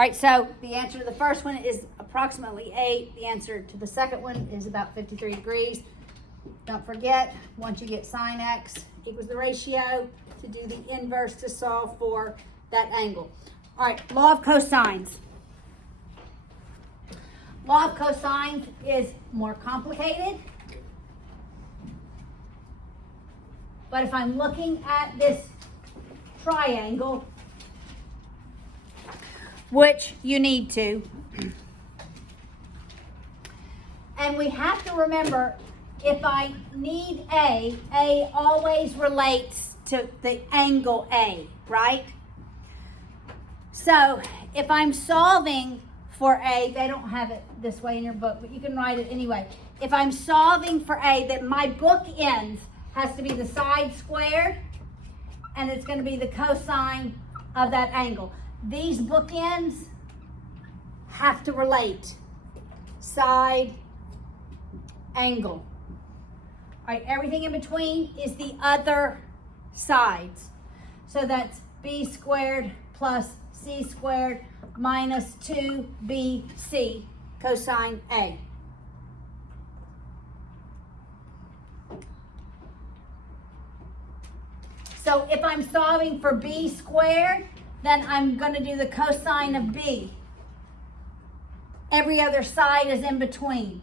right, so the answer to the first one is approximately 8. The answer to the second one is about 53 degrees. Don't forget, once you get sine x equals the ratio, to do the inverse to solve for that angle. All right, law of cosines. Law of cosines is more complicated. But if I'm looking at this triangle, which you need to, and we have to remember, if I need A always relates to the angle A, right? So if I'm solving for A, they don't have it this way in your book, but you can write it anyway. If I'm solving for A, that my bookends has to be the side squared, and it's going to be the cosine of that angle. These bookends have to relate. Side, angle. All right, everything in between is the other sides. So that's B squared plus C squared minus 2BC cosine A. So if I'm solving for B squared, then I'm going to do the cosine of B. Every other side is in between.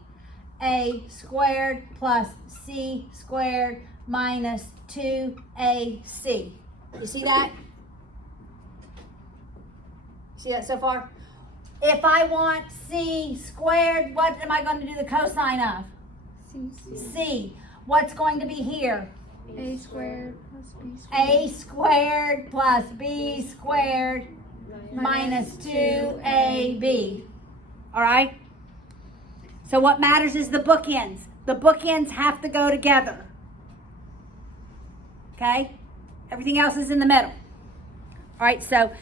A squared plus C squared minus 2AC. You see that? See that so far? If I want C squared, what am I going to do the cosine of? C. What's going to be here? A squared plus B squared. A squared plus B squared minus 2AB. All right? So what matters is the bookends. The bookends have to go together. Okay? Everything else is in the middle. All right, so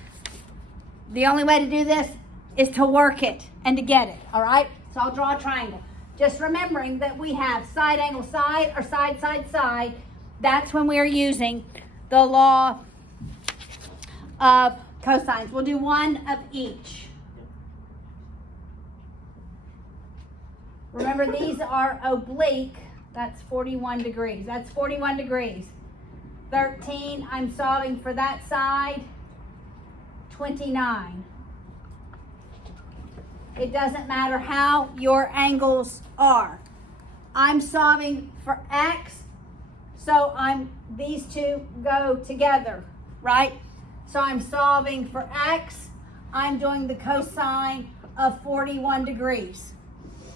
the only way to do this is to work it and to get it. All right? So I'll draw a triangle. Just remembering that we have side, angle, side, or side, side, side. That's when we are using the law of cosines. We'll do one of each. Remember, these are oblique. That's 41 degrees. That's 41 degrees. 13, I'm solving for that side. 29. It doesn't matter how your angles are. I'm solving for x, so these two go together, right? So I'm solving for x. I'm doing the cosine of 41 degrees.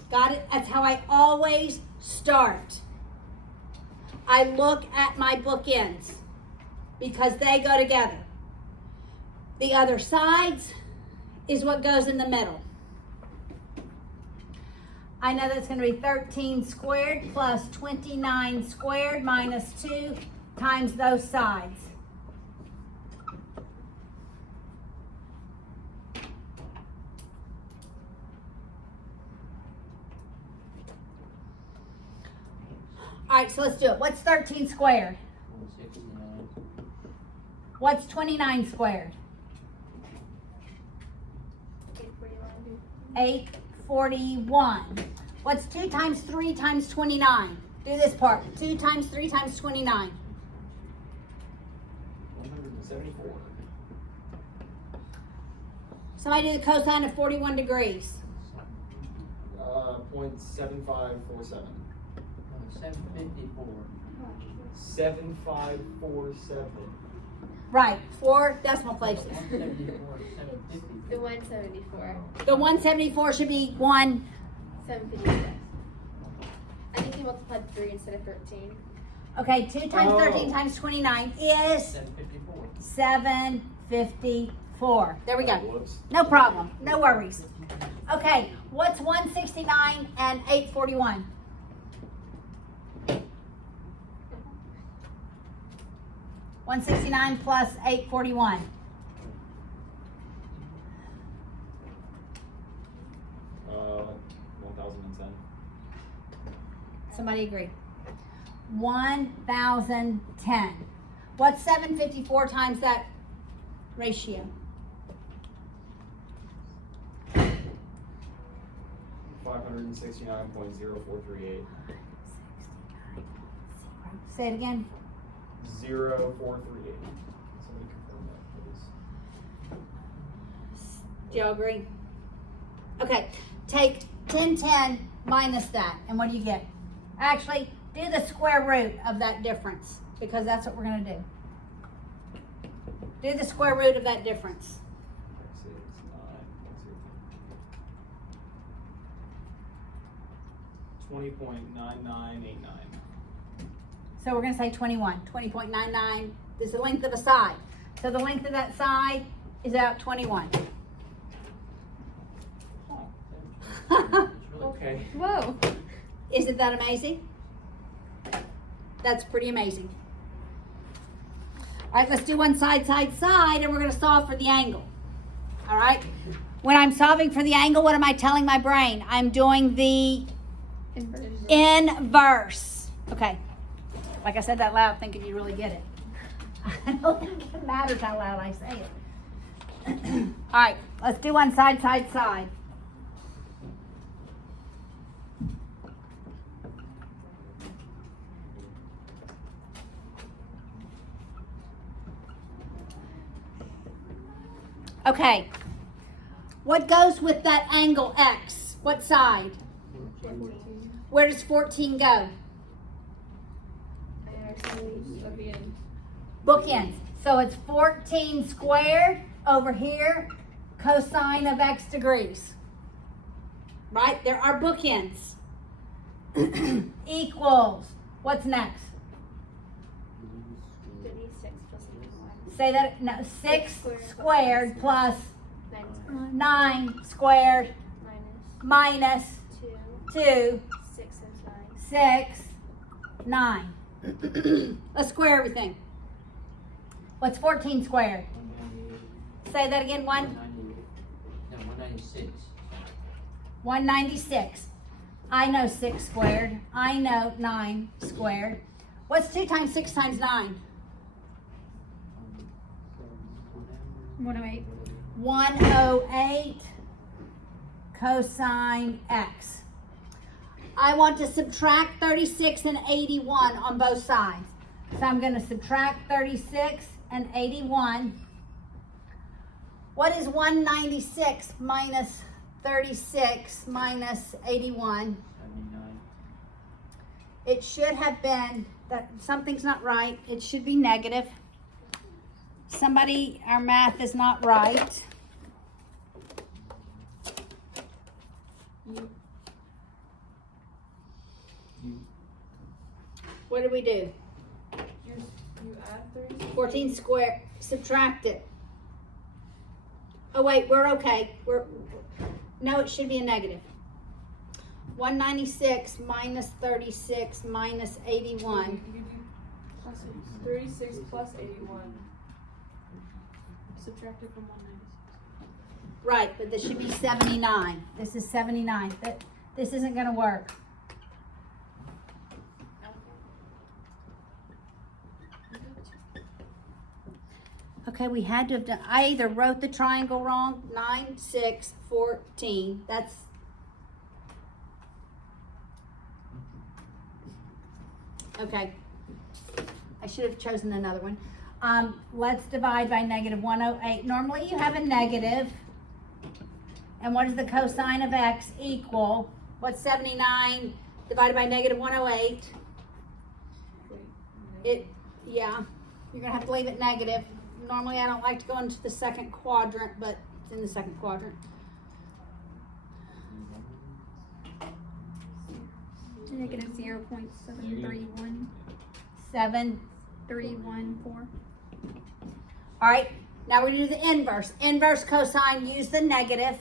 Got it? That's how I always start. I look at my bookends because they go together. The other sides is what goes in the middle. I know that's going to be 13 squared plus 29 squared minus 2 times those sides. All right, so let's do it. What's 13 squared? 169. What's 29 squared? 841. What's 2 times 3 times 29? Do this part. 2 times 3 times 29. 174. Somebody do the cosine of 41 degrees. 0.7547. 754. 7547. Right, 4 decimal places. 174, 750. The 174. The 174 should be 1. 756. I think you multiplied 3 instead of 13. Okay, 2 times Oh. 13 times 29 is 754. 754. There we go. Whoops. No problem. No worries. Okay, what's 169 and 841? $169 plus 841. Uh, 1010. Somebody agree. 1,010. What's 754 times that ratio? 569.0438. Say it again. 0438. Somebody confirm that, please. Do y'all agree? Okay, take 1010 minus that, and what do you get? Actually, do the square root of that difference, because that's what we're gonna do. Do the square root of that difference. 20.9989. So we're gonna say 21, 20.99 is the length of a side. So the length of that side is about 21. Okay. Whoa. Isn't that amazing? That's pretty amazing. All right, let's do one side, side, side, and we're gonna solve for the angle. All right? When I'm solving for the angle, what am I telling my brain? I'm doing the inverse. Okay. Like I said that loud, thinking you really get it. I don't think it matters how loud I say it. All right, let's do one side, side, side. Okay. What goes with that angle X? What side? 14. Where does 14 go? Bookends. So it's 14 squared over here, cosine of X degrees. Right? There are bookends. Equals. What's next? 36 plus 81. Say that. No, 6 squared plus 9 9 squared minus 2. 2, 6 times 6, 9. 9. Let's square everything. What's 14 squared? 198. Say that again. 196. 196. I know 6 squared. I know 9 squared. What's 2 times 6 times 9? 108. 108 cosine X. I want to subtract 36 and 81 on both sides. So I'm going to subtract 36 and 81. What is 196 minus 36 minus 81? 79. It should have been, that something's not right. It should be negative. Somebody, our math is not right. What did we do? You add 36. 14 squared, subtract it. Oh wait, we're okay. No, it should be a negative. 196 minus 36 minus 81. You do 36 plus 81. Subtracted from 196. Right, but this should be 79. This is 79. This isn't gonna work. Okay, we had to have done, I either wrote the triangle wrong, 9, 6, 14. That's, okay. I should have chosen another one. Let's divide by negative 108. Normally you have a negative. And what is the cosine of X equal? What's 79 divided by negative 108? Yeah, you're gonna have to leave it negative. Normally I don't like to go into the second quadrant, but it's in the second quadrant. Negative 0.731. 7.314. All right, now we're gonna do the inverse. Inverse cosine, use the negative.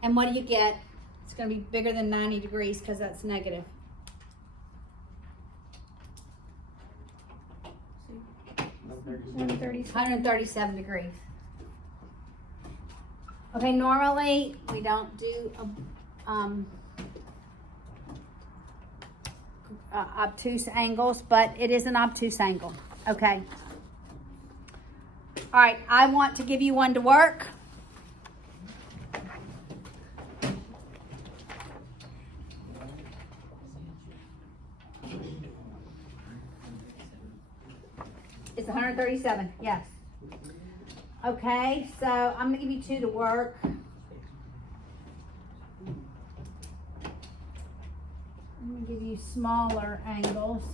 And what do you get? It's gonna be bigger than 90 degrees because that's negative. 137 degrees. Okay, normally we don't do obtuse angles, but it is an obtuse angle. Okay. All right, I want to give you one to work. It's 137, yes. Okay, so I'm gonna give you 2 to work. I'm gonna give you smaller angles.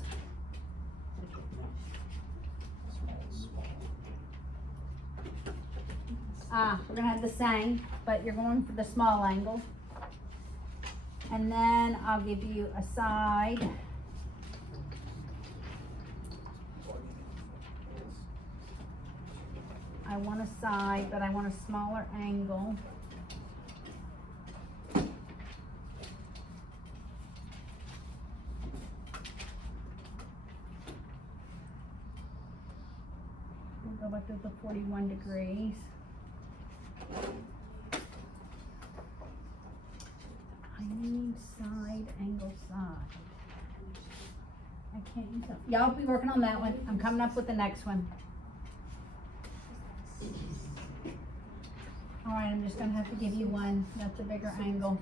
We're gonna have the same, but you're going for the small angle. And then I'll give you a side. I want a side, but I want a smaller angle. We'll go back to the 41 degrees. I need side, angle, side. I can't use that. Y'all be working on that one. I'm coming up with the next one. All right, I'm just gonna have to give you one. That's a bigger angle.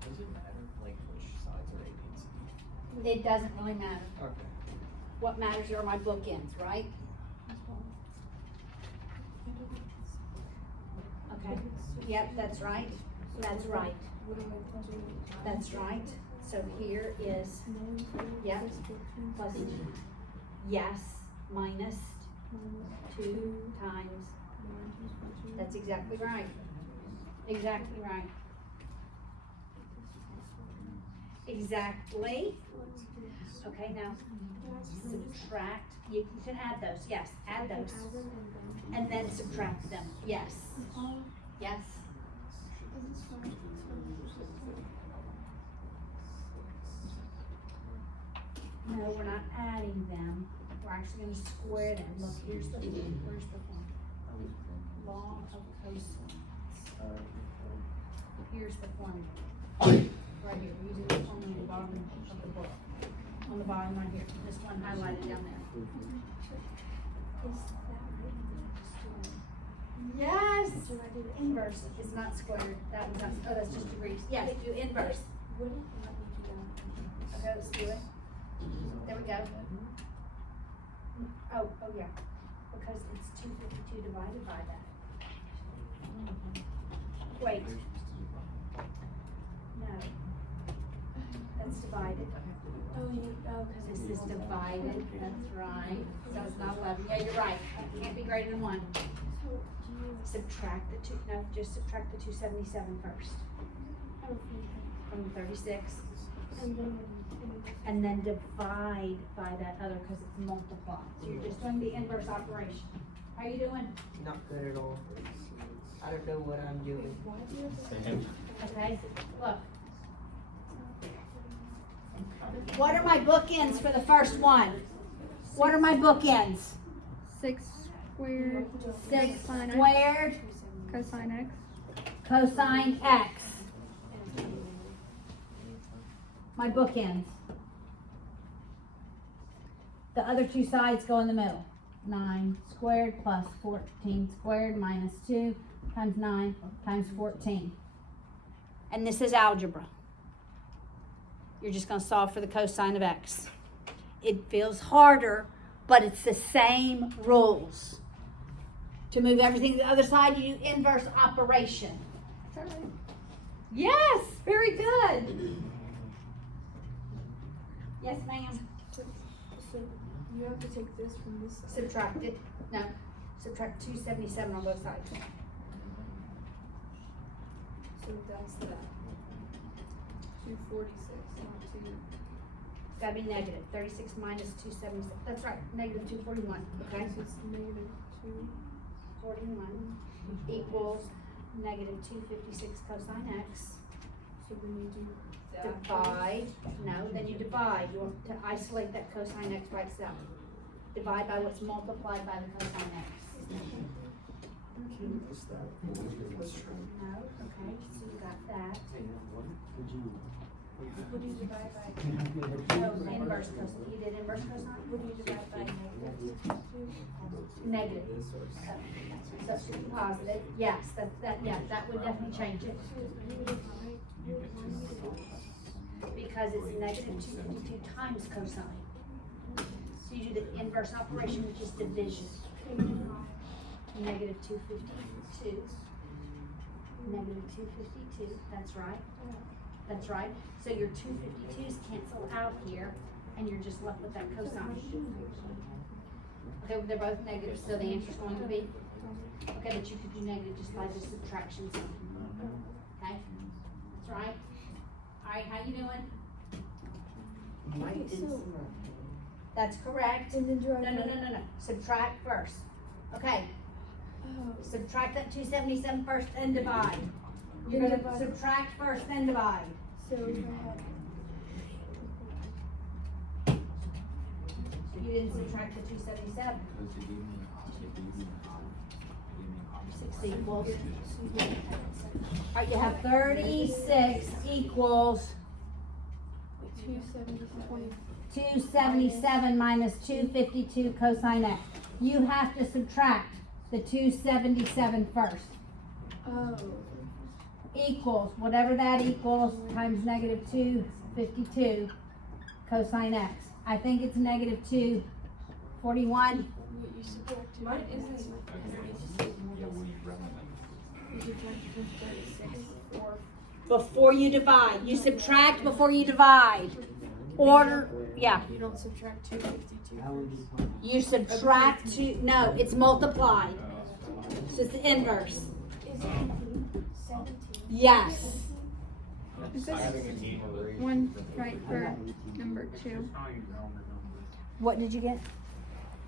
Does it matter, like, which sides are A, B, and C? It doesn't really matter. Okay. What matters are my bookends, right? Okay. Yep, that's right. That's right. That's right. So here is, yep, plus, yes, minus 2 times. That's exactly right. Exactly right. Exactly. Okay, now subtract. You can add those. Yes, add those. And then subtract them. Yes. Yes. No, we're not adding them. We're actually going to square them. Look, where's the form? Law of cosines. Here's the formula. Right here. We're using the formula on the bottom of the book. On the bottom right here. This one highlighted down there. Yes. Inverse is not squared. That was not. Oh, that's just degrees. Yes, do inverse. Okay, let's do it. There we go. Oh, yeah. Because it's 252 divided by that. Wait. No. That's divided. This is divided. That's right. So it's not 11. Yeah, you're right. It can't be greater than 1. Subtract the 2. No, just subtract the 277 first. From the 36. And then divide by that other because it's multiplied. So you're just doing the inverse operation. How are you doing? Not good at all. I don't know what I'm doing. Same. Okay, look. What are my bookends for the first one? What are my bookends? 6 squared. 6 Sine X. squared Cosine X. cosine x. My bookends. The other 2 sides go in the middle. 9 squared plus 14 squared minus 2 times 9 times 14. And this is algebra. You're just going to solve for the cosine of x. It feels harder, but it's the same rules. To move everything to the other side, you do inverse operation. Yes, very good. Yes, ma'am. So you have to take this from this side. Subtract it. No, subtract 277 on both sides. So that's that. 246, not 2. It's gotta be negative. 36 minus 277. That's right, negative 241. Okay? So it's negative 2. 41 equals negative 256 cosine x. So then you do that. Divide. No, then you divide. You want to isolate that cosine x by itself. Divide by what's multiplied by the cosine x. No, okay, so you got that. What do you divide by? No, inverse cosine. You did inverse cosine? What do you divide by Negative. So positive. Yes, that would definitely change it. Because it's negative 252 times cosine. So you do the inverse operation, which is division. Negative 252. Negative 252, that's right. That's right. So your 252s cancel out here, and you're just left with that cosine. Okay, they're both negative, so the answer's going to be, okay, but you could do negative just by the subtraction sign. Okay? That's right. Alright, how you doing? Mike did So- some right. That's correct. And then do I No. Subtract first. Okay, Oh. subtract that 277 first, then divide. You're Then gonna divide. subtract first, then divide. So if I had You didn't subtract the 277. 6 equals. Alright, you have 36 equals 277 minus 252 cosine x. You have to subtract the 277 first. Oh. Equals, whatever that equals, times negative 252 cosine x. I think it's negative 241. You subtract two. Mine isn't isn't. You subtract from 36 or Before you divide. You subtract before you divide. Order, yeah. you don't subtract 252. You subtract two, no, it's multiplied. So it's the inverse. Is it 17? Yes. Is this one right for number 2? What did you get?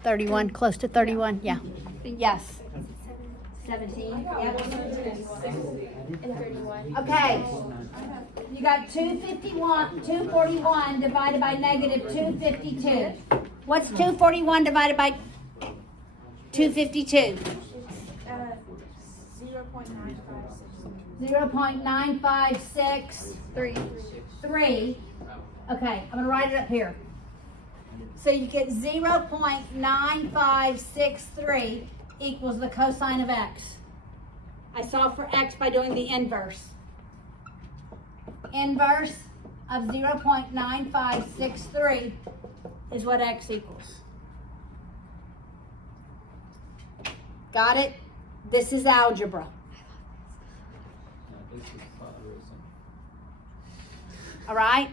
31, close to 31, yeah. Yes. 17, yep. And 31. Okay. You got 241 divided by negative 252. What's 241 divided by 252? It's 0.956. 0.956. 3. Okay, I'm gonna write it up here. So you get 0.9563 equals the cosine of x. I solved for x by doing the inverse. Inverse of 0.9563 is what x equals. Got it? This is algebra. All right?